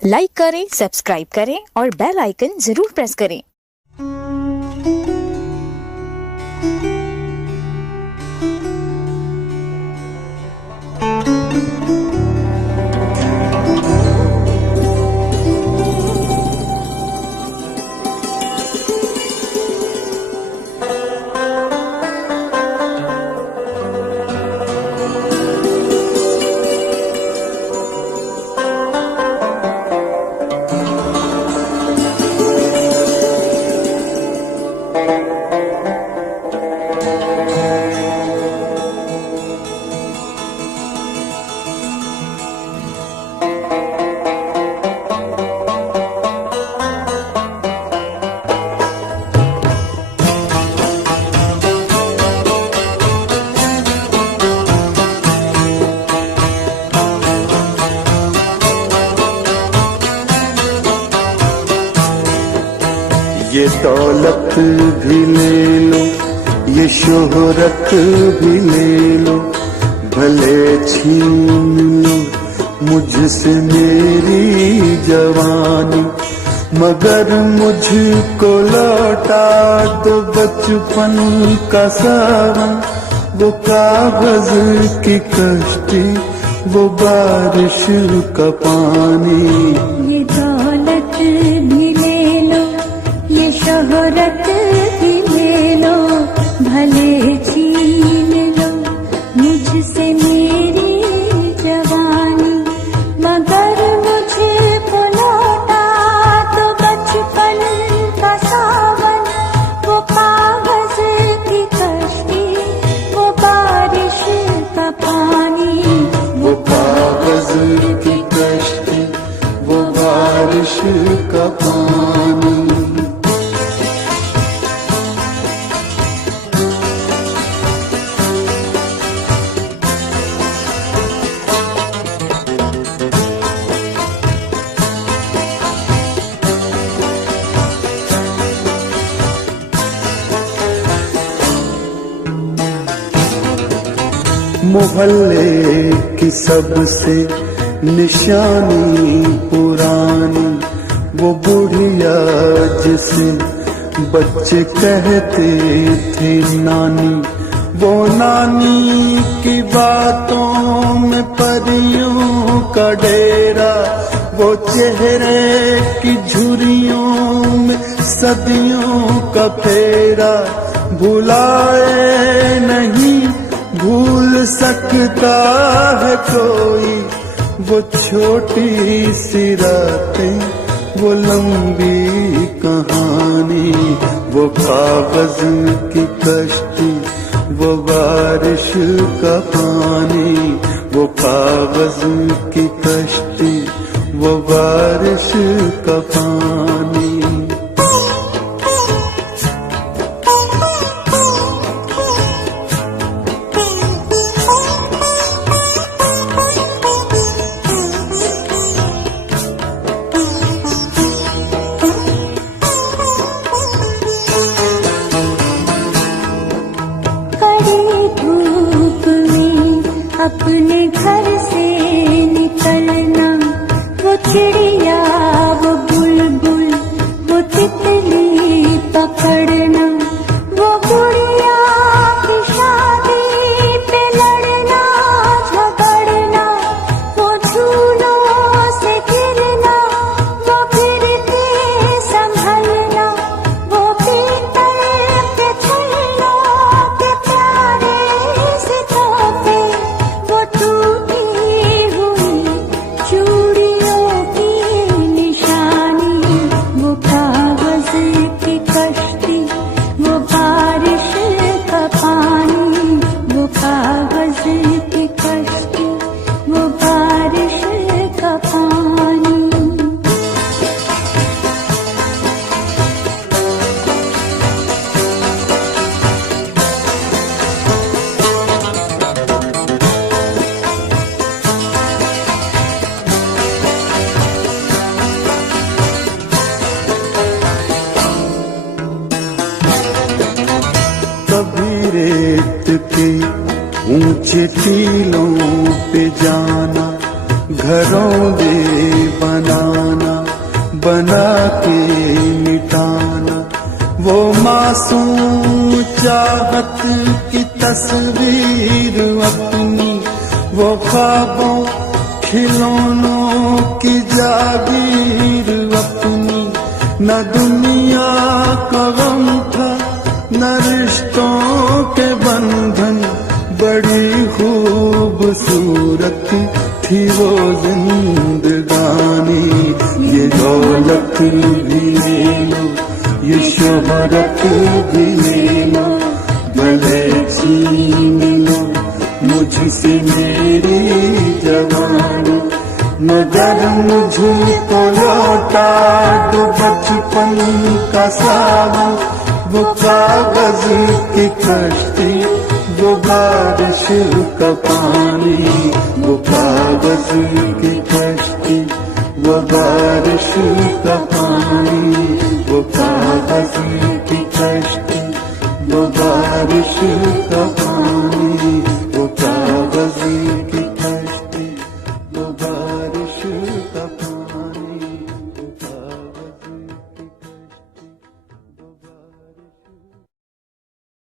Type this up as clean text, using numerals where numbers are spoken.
Like करें, subscribe करें और बेल आइकन जरूर प्रेस करें। ये दौलत भी ले लो, ये शोहरत भी ले लो, भले छीन लो मुझसे मेरी जवानी, मगर मुझको लौटा दो बचपन का सावन। वो कागज की कश्ती, वो बारिश का पानी। ये दौलत भी ले लो, ये शोहरत भी ले लो, भले छीन लो मुझसे मेरी जवानी, मगर मुझको लौटा दो बचपन का सावन। वो कागज की कश्ती, वो बारिश का पानी। वो कागज की कश्ती, वो बारिश का पानी। मोहल्ले की सबसे निशानी पुरानी, वो बुढ़िया जिसे बच्चे कहते थे नानी। वो नानी की बातों में परियों का डेरा, वो चेहरे की झुर्रियों में सदियों का फेरा। भुलाए नहीं भूल सकता है कोई, वो छोटी सी रातें, वो लंबी कहानी। वो कागज की कश्ती, वो बारिश का पानी। वो कागज की कश्ती, वो बारिश का पानी। अपने घर से निकलना, वो चिड़िया, वो बुलबुल, वो तितली पकड़ना, वो गुड़िया की शादी पे लड़ना झगड़ना, वो झूलों से गिरना, वो गिर के संभलना, वो पीतल के छल्लों के प्यारे से तोहफे, वो टूटी हुई चूड़ियों की निशानी। वो कागज की कश्ती, वो बारिश का पानी। वो कागज की कश्ती, वो बारिश का पानी। कभी रेत के ऊंचे टीलों पे जाना, घरों दे बनाना, बना के मिटाना। वो मासूम चाहत की तस्वीर अपनी, वो ख्वाबों खिलौनों की जागीर अपनी। न दुनिया का गम था न रिश्तों के बंधन, बड़ी खूबसूरत थी वो जिंदगानी। ये दौलत भी ले लो, ये शोहरत भी ले लो, भले छीन लो मुझसे मेरी जवानी, मगर मुझको लौटा दो बचपन का सावन। वो कागज की कश्ती, वो बारिश का पानी, वो कागज की कश्ती, वो बारिश का पानी, वो कागज की कश्ती।